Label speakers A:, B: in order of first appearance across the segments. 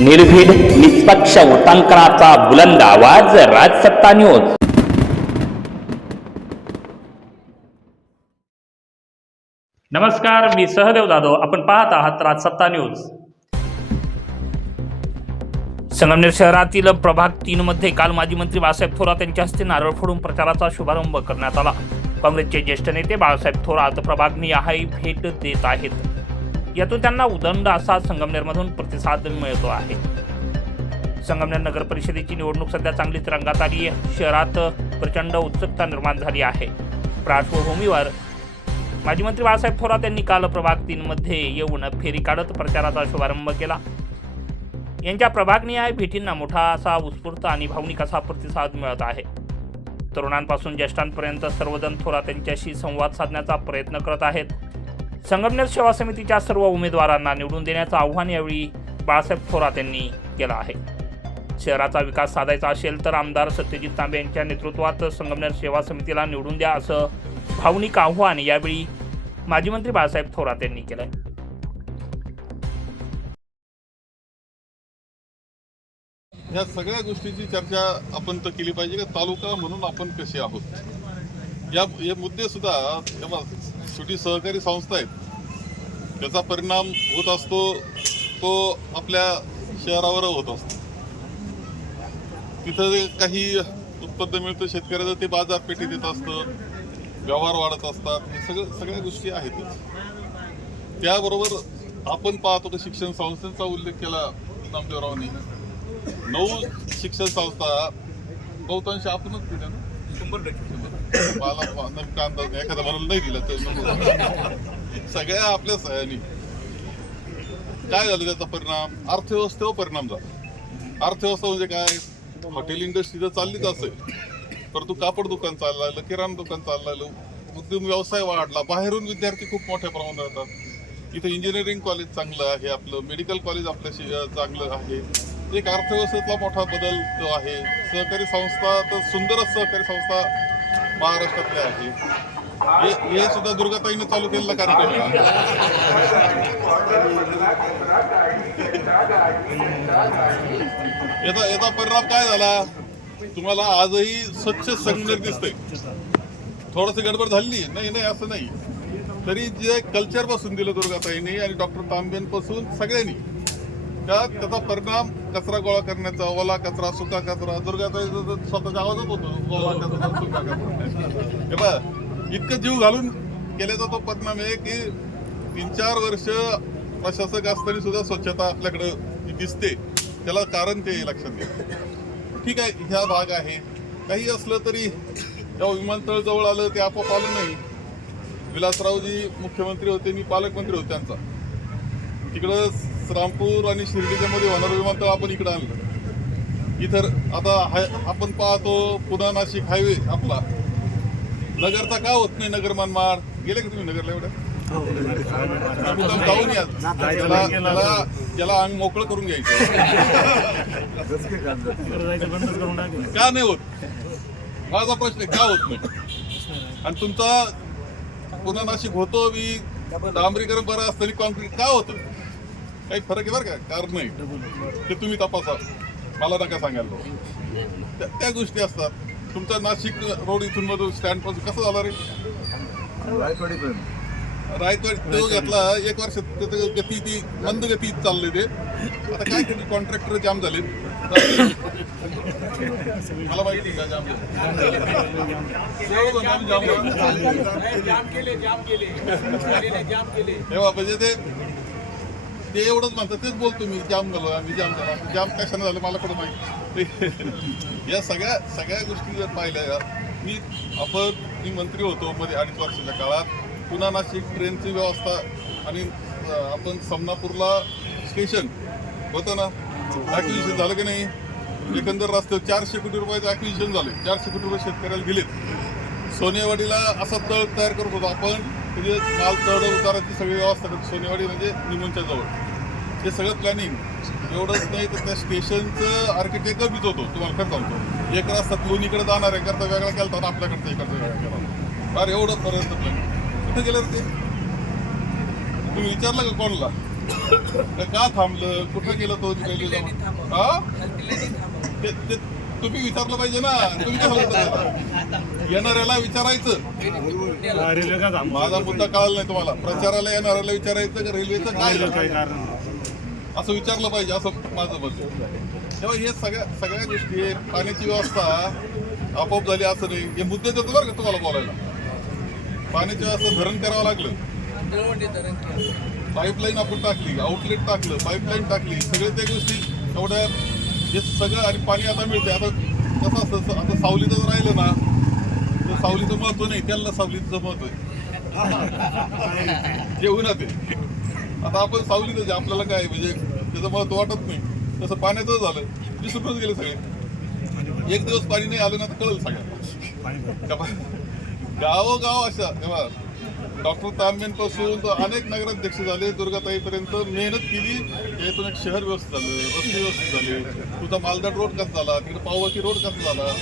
A: निर्भीड निष्पक्ष उटांकनाचा बुलंद आवाज राजसत्ता न्यूज.
B: नमस्कार मी सहदेव जाधव. आपण पाहत आहात राजसत्ता न्यूज. संगमनेर शहरातील प्रभाग तीन मध्ये काल माजी मंत्री बाळासाहेब थोरात यांच्या हस्ते नारळ फोडून प्रचाराचा शुभारंभ करण्यात आला. काँग्रेसचे ज्येष्ठ नेते बाळासाहेब थोरात प्रभागनी हाही भेट देत आहेत. यातून त्यांना उदंड असा संगमनेरमधून प्रतिसाद मिळतो आहे. संगमनेर नगर परिषदेची निवडणूक सध्या चांगलीच रंगात आली आहे. शहरात प्रचंड उत्सुकता निर्माण झाली आहे. पार्श्वभूमीवर माजी मंत्री बाळासाहेब थोरात यांनी काल प्रभाग तीनमध्ये येऊन फेरी काढत प्रचाराचा शुभारंभ केला. यांच्या प्रभागनिहाय भेटींना मोठा असा उत्स्फूर्त आणि भावनिक असा प्रतिसाद मिळत आहे. तरुणांपासून ज्येष्ठांपर्यंत सर्वजण थोरात यांच्याशी संवाद साधण्याचा प्रयत्न करत आहेत. संगमनेर सेवा समितीच्या सर्व उमेदवारांना निवडून देण्याचं आव्हान यावेळी बाळासाहेब थोरात यांनी केलं आहे. शहराचा विकास साधायचा असेल तर आमदार सत्यजित तांबे यांच्या नेतृत्वात संगमनेर सेवा समितीला निवडून द्या असं भावनिक आव्हान यावेळी माजी मंत्री बाळासाहेब थोरात यांनी केलंय.
C: या सगळ्या गोष्टीची चर्चा आपण तर केली पाहिजे. का तालुका म्हणून आपण कसे आहोत? या हे मुद्दे सुद्धा शेवटी सहकारी संस्था आहेत. त्याचा परिणाम होत असतो तो आपल्या शहरावर होत असतो. तिथं जे काही उत्पन्न मिळतं शेतकऱ्याचं ते बाजारपेठेत येत असतं व्यवहार वाढत असतात हे सगळं सगळ्या गोष्टी आहेतच त्याबरोबर आपण पाहतो की शिक्षण संस्थांचा उल्लेख केला नामदेवरावने. नऊ शिक्षण संस्था बहुतांश आपणच दिल्या ना? शंभर टक्के मला नेमका अंदाज नाही. एखादा म्हणून नाही दिला तर सगळ्या आपल्या सह्यानी काय झालं त्याचा परिणाम? अर्थव्यवस्थेवर परिणाम झाला. अर्थव्यवस्था म्हणजे काय? हॉटेल इंडस्ट्री तर चाललीच असेल. परंतु कापड दुकान चाललं किराणा दुकान चाललं उद्योग व्यवसाय वाढला. बाहेरून विद्यार्थी खूप मोठ्या प्रमाणात येतात इथं इंजिनिअरिंग कॉलेज चांगलं आहे आपलं मेडिकल कॉलेज आपल्याशी चांगलं आहे. एक अर्थव्यवस्थेतला मोठा बदल तो आहे. सहकारी संस्था तर सुंदरच सहकारी संस्था महाराष्ट्रातल्या आहे. हे हे सुद्धा दुर्गाताईनं चालू केलेला कार्यक्रम याचा याचा परिणाम काय झाला? तुम्हाला आजही स्वच्छ संगणक दिसतंय. थोडस गडबड झाली. नाही नाही असं नाही. तरी जे कल्चरपासून दिलं दुर्गाताईने आणि डॉक्टर तांबेंपासून सगळ्यांनी त्या त्याचा परिणाम कचरा गोळा करण्याचा ओला कचरा सुका कचरा दुर्गाचा स्वतःच्या आवाजात आवाजच होतो ओला कचरा सुका कचरा. हे बघा इतकं जीव घालून केल्याचा तो परिणाम आहे की तीन चार वर्ष प्रशासक असताना सुद्धा स्वच्छता आपल्याकडे दिसते त्याला कारण ते लक्षात घ्या ठीक आहे ह्या भाग आहे. काही असलं तरी जेव्हा विमानतळ जवळ आलं ते आपोआप आलं नाही. विलासरावजी मुख्यमंत्री होते मी पालकमंत्री होते त्यांचा. तिकडं रामपूर आणि शिर्डीच्या मध्ये होणारं विमानतळ आपण इकडं आणलं. इतर आता हाय आपण पाहतो पुन्हा नाशिक हायवे आपला. नगरचा का होत नाही नगर मनमाड? गेले का तुम्ही नगरला एवढ्या? जाऊन या. त्याला त्याला त्याला आम्ही मोकळं करून घ्यायचं. का नाही होत? माझा प्रश्न का होत नाही? आणि तुमचा पुन्हा नाशिक होतो मी डांबरीकरण बरं असताना कॉन्क्रीट का होतं? काही फरक आहे बरं का? कारण नाही. ते तुम्ही तपासा मला नका सांगायला. त्या- त्या गोष्टी असतात. तुमचा नाशिक रोड इथून मधून स्टँडपासून कसं झाला रे? रायगड तो घेतला एक वर्ष गती ती मंद गती चालले ते. आता काय केली कॉन्ट्रॅक्टर जाम झाले. मला माहिती आहे का जाम झाले? जाम जाम झाले. तेव्हा म्हणजे ते ते एवढंच म्हणतात तेच बोलतो मी जाम झालो आम्ही जाम झालो. जाम कशाने झालं मला कुठं माहिती? या सगळ्या सगळ्या गोष्टी जर पाहिल्या मी आपण मी मंत्री होतो मध्ये अडीच वर्षाच्या काळात. पुन्हा नाशिक ट्रेनची व्यवस्था आणि आपण समनापूरला स्टेशन होतं ना? ॲक्विजिशन झालं की नाही? एकंदर रस्त्यावर चारशे कोटी रुपयाचं ॲक्विजिशन झाले. चारशे कोटी रुपये शेतकऱ्याला दिलेत. सोनेवाडीला असा तळ तयार करत होतो आपण म्हणजे माल चढ उताराची सगळी व्यवस्था करतो सोनेवाडी म्हणजे निमूनच्या जवळ. हे सगळं प्लॅनिंग एवढंच नाही तर त्या स्टेशनचं आर्किटेक्ट बीच होतो. तुम्हाला खरं सांगतो एक रस्ता लोणीकडे जाणार आहे करता वेगळा केला होता आपल्याकडचा इकडचा वेगळा केला होता. फार एवढं पर्यंत प्लॅनिंग कुठे गेलं ते? तुम्ही विचारलं का कोणाला? का थांबलं? कुठं गेलं तो हा? ते तुम्ही विचारलं पाहिजे ना. तुम्ही कसं विचारलं? येणाऱ्याला विचारायचं? माझा मुद्दा कळाला नाही तुम्हाला. प्रचाराला येणाऱ्याला विचारायचं का रेल्वेचं? काय झालं?
D: काही कारण नाही.
C: असं विचारलं पाहिजे असं माझं मत तेव्हा हे सगळ्या सगळ्या गोष्टी पाण्याची व्यवस्था आपोआप झाली असं नाही. हे मुद्दे देतो बरं का तुम्हाला बोलायला? पाण्याची व्यवस्था धरण करावं लागलं. पाईपलाईन आपण टाकली आउटलेट टाकलं पाईपलाईन टाकली. सगळे त्या गोष्टी एवढ्या हे सगळं आणि पाणी आता मिळते आता कसं असतं आता सावलीचं जर राहिलं ना तर सावलीचं महत्त्व नाही. त्यांना सावलीचं महत्त्व आहे. जेवू ना ते आता आपण सावलीत जे आपल्याला काय म्हणजे त्याचं महत्त्व वाटत नाही. तसं पाण्याचं झालं विसरूनच गेले सगळे. एक दिवस पाणी नाही आलं ना तर कळलं सगळ्यांना. गावोगाव अशा तेव्हा डॉक्टर तांबेंपासून तर अनेक नगराध्यक्ष झाले दुर्गाताईपर्यंत मेहनत केली. यातून एक शहर व्यवस्थित झालं रस्ते व्यवस्थित झाले. तुझा मालदाट रोड कसा झाला तिकडे पावबाकी रोड कसा झाला?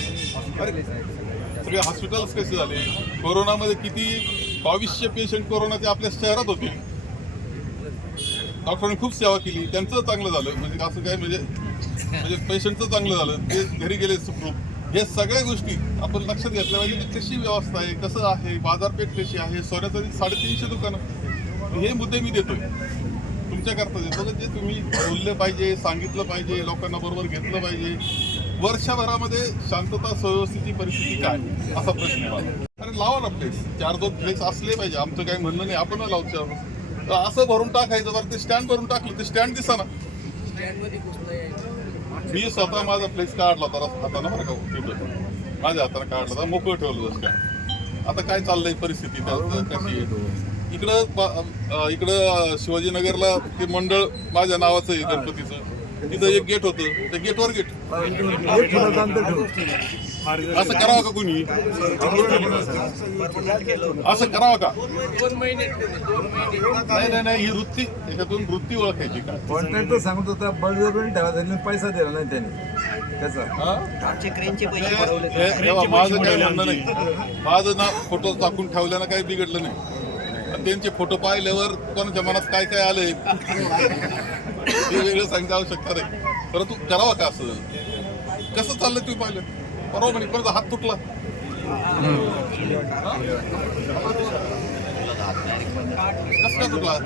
C: अरे सगळे हॉस्पिटल्स कसे झाले? कोरोनामध्ये किती बावीसशे पेशंट कोरोनाचे आपल्या शहरात होते. डॉक्टरांनी खूप सेवा केली. त्यांचं चांगलं झालं. म्हणजे असं काय म्हणजे म्हणजे पेशंटचं चांगलं झालं. ते घरी गेले सुखरूप. हे सगळ्या गोष्टी आपण लक्षात घेतल्या पाहिजे की कशी व्यवस्था आहे कसं आहे बाजारपेठ कशी आहे सोन्याचं साडेतीनशे दुकानं. हे मुद्दे मी देतोय. तुमच्याकरता देतो. ना जे तुम्ही बोलले पाहिजे सांगितलं पाहिजे लोकांना बरोबर घेतलं पाहिजे. वर्षभरामध्ये शांतता सुव्यवस्थेची परिस्थिती काय? असा प्रश्न आहे अरे लावा ना फ्लेक्स चार दोन फ्लेक्स असले पाहिजे. आमचं काही म्हणणं नाही. आपण लावतो तर असं भरून टाकायचं बरं ते स्टँड भरून टाकलं ते स्टँड दिसा ना मी स्वतः माझा फ्लेक्स काढला होता हाताने बरं का तिथं माझ्या हातानं काढला होता मोकळं ठेवलं होतं स्टँड आता काय चाललंय परिस्थिती? कशी इकडं इकडं शिवाजीनगरला ते मंडळ माझ्या नावाचं आहे गणपतीचं. तिथं एक गेट होतं. त्या गेटवर गेट. असं करावं का कोणी? असं करावं का? नाही नाही नाही ही वृत्ती. त्याच्यातून वृत्ती ओळखायची का?
E: कॉन्ट्रॅक्टर सांगत होता बळजबरीने ठेवा त्यांनी पैसा दिला नाही त्यांनी. त्याचा.
C: माझं काही म्हणणं नाही. माझं ना फोटो टाकून ठेवल्यानं काही बिघडलं नाही. आणि त्यांचे फोटो पाहिल्यावर कोणाच्या मनात काय काय आलंय? हे वेगळं सांगता आवश्यकता नाही. परंतु करावं का असं? कसं चाललंय तुम्ही पाहिलं? परवा म्हणे परत हात तुटला. कसं काय तुटला?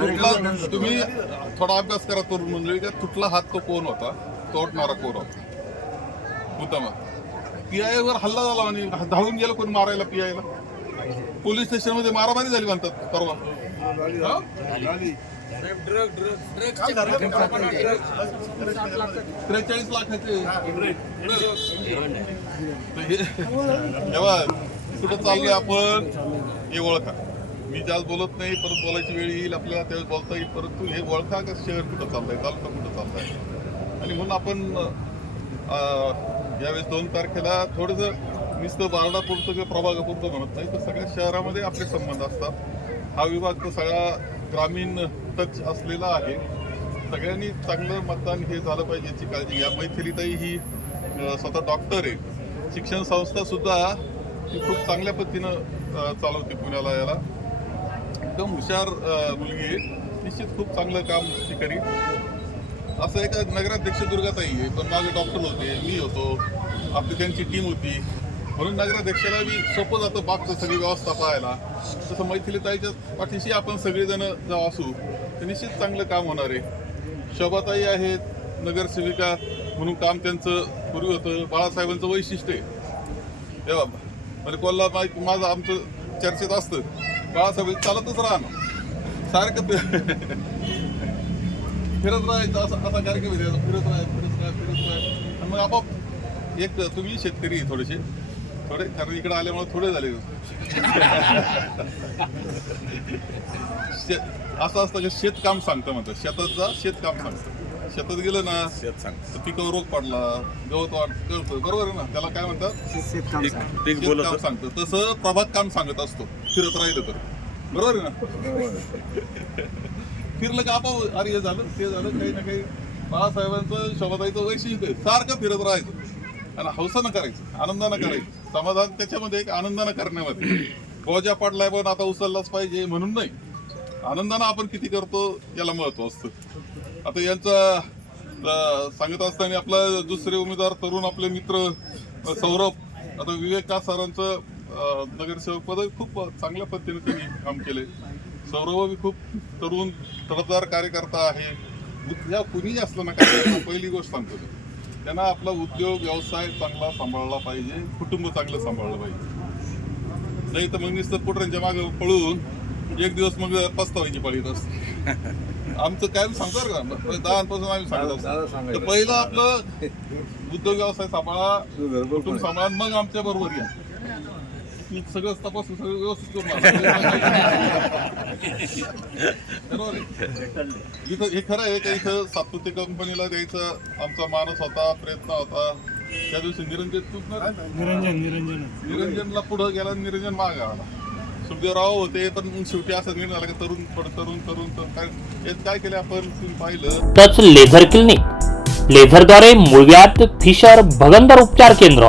C: तुटला तुम्ही थोडा अभ्यास करा तरुण मंडळी. का तुटला हात तो कोण होता? तोटणारा कोण होता? मुद्दामा. PI वर हल्ला झाला आणि धावून गेलं कोणी मारायला पीआयला पोलीस स्टेशनमध्ये मारामारी झाली म्हणतात परवा. हा? त्रेचाळीस लाखाचे. तेव्हा कुठं चाललोय आपण हे ओळखा. मी ज्यावेळेस बोलत नाही परत बोलायची वेळ येईल आपल्याला त्यावेळेस बोलता येईल. परंतु हे ओळखा का शहर कुठं चाललंय तालुका कुठं चाललाय? आणि म्हणून आपण यावेळेस दोन तारखेला थोडंसं नुसतं बारडापुरतं किंवा प्रभागापुरतं म्हणत नाही तर सगळ्या शहरामध्ये आपले संबंध असतात. हा विभाग तर सगळा ग्रामीण टच असलेला आहे. सगळ्यांनी चांगलं मतदान हे झालं पाहिजे याची काळजी घ्या. मैथिलीताई ही स्वतः डॉक्टर आहे. शिक्षण संस्था सुद्धा ही खूप चांगल्या पद्धतीनं चालवते पुण्याला याला एकदम हुशार मुलगी आहे. निश्चित खूप चांगलं काम ती करी असं एका नगराध्यक्ष दुर्गाताई आहे. पण माझे डॉक्टर होते. मी होतो. आपली त्यांची टीम होती. म्हणून नगराध्यक्षाला मी सोपं जातं बापचं सगळी व्यवस्था पाहायला. तसं मैथिलीताईच्या पाठीशी आपण सगळेजण जाऊ असू तर निश्चित चांगलं काम होणार आहे. शोभाताई आहेत नगरसेविका म्हणून काम त्यांचं पूर्वी होतं. बाळासाहेबांचं वैशिष्ट्य आहे. बाबा म्हणजे कोल्हा माझं आमचं चर्चेत असतं. बाळासाहेब चालतच राहणं. सारखं ते- फिरत राहायचं असं असा कार्यक्रम फिरत राहाय फिरत राहाय फिरत राहाय आणि मग आपोआप एक तुम्ही शेतकरी थोडेसे. थोडे कारण इकडे आल्यामुळे थोडे झाले. असं असतं की शेतकाम सांगतं म्हणतात. शेतात जा शेतकाम सांगतं. शेतात गेलं ना शेत सांगतं. पिकावर रोग पडला गवत वाढ कळतं बरोबर आहे ना? त्याला काय म्हणतात? एक शेतकाम सांगतं. तसं प्रभाग काम सांगत असतो. फिरत राहिलं तर. बरोबर आहे ना? फिरलं का आपोआप अरे हे झालं ते झालं काही ना काही बाळासाहेबांचं शोभाताईचं वैशिष्ट्य आहे. सारखं फिरत राहायचं. आणि हौसानं करायचं आनंदानं करायचं. समाधान त्याच्यामध्ये एक आनंदानं करण्यामध्ये बोजा पडलाय पण आता उचललाच पाहिजे म्हणून नाही. आनंदानं आपण किती करतो याला महत्त्व असतं. आता यांचा सांगत असताना आपला दुसरे उमेदवार तरुण आपले मित्र सौरभ आता विवेक का सरांचं नगरसेवक पद खूप चांगल्या पद्धतीने त्यांनी काम केले. सौरभ खूप तरुण तडफदार कार्यकर्ता आहे. या कुणीही असलं ना काय पहिली गोष्ट सांगतो. त्यांना आपला उद्योग व्यवसाय चांगला सांभाळला पाहिजे कुटुंब चांगलं सांभाळलं पाहिजे. नाही तर मग नुसतं पुटऱ्यांच्या मागे पळून एक दिवस मग पस्तावायची पाळीत असते. आमचं काय सांगतो का? दहापासून आम्ही सांगत
E: दादा
C: असतो. पहिलं आपलं उद्योग व्यवसाय सांभाळा कुटुंब सांभाळा मग आमच्या बरोबर या. की सगळं तपासून सगळं व्यवस्थित करून? इथं हे खरं आहे का इथं सातपुते कंपनीला द्यायचा? आमचा मानस होता प्रयत्न होता. त्या दिवशी निरंजन तूच?
D: निरंजन निरंजन.
C: निरंजनला पुढं गेला निरंजन मागे आला. सुखदेवराव होते पण मग शेवटी असा निर्णय झाला की तरुण तरुण तरुण काय यात काय केलं आपण? तुम्ही पाहिलं.
B: Touch laser clinic. लेझरद्वारे मुळव्यात फिशर भगंदर उपचार केंद्र.